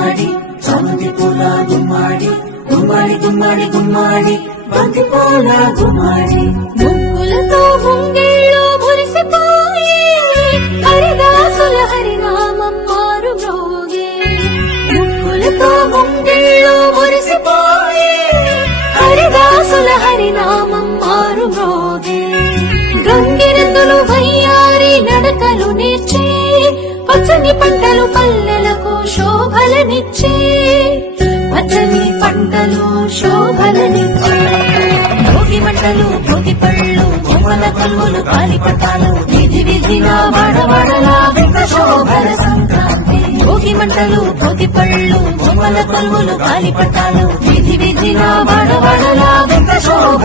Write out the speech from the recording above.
గుమ్మాడి చామంతి పూల గుమ్మాడి గుమ్మాడి గుమ్మాడి గుమ్మాడి బంతి పూల గుమ్మాడి ముగ్గులతో ముంగిళ్ళు మురిసిపోయి హరిదాసుల హరినామం మారు మ్రోగే ముగ్గులతో ముంగిళ్ళు మురిసిపోయి హరిదాసుల హరినామం మారు మ్రోగే గంగిరెద్దులు వయ్యారి నడకలు నేర్చి పచ్చని పంటలు పల్లెలకు శోభలనిచ్చే పచ్చని పంటలు శోభలనిచ్చే భోగి మంటలు భోగి పళ్ళు బొమ్మల కల్లులు కాలిపటాలు వీధి వీధిన వాడవాడలా వెంట శోభల సంక్రాంతి భోగి మంటలు భోగి పళ్ళు బొమ్మల కల్లులు కాలిపటాలు వీధి వీధిన వాడవాడలా వెంట శోభ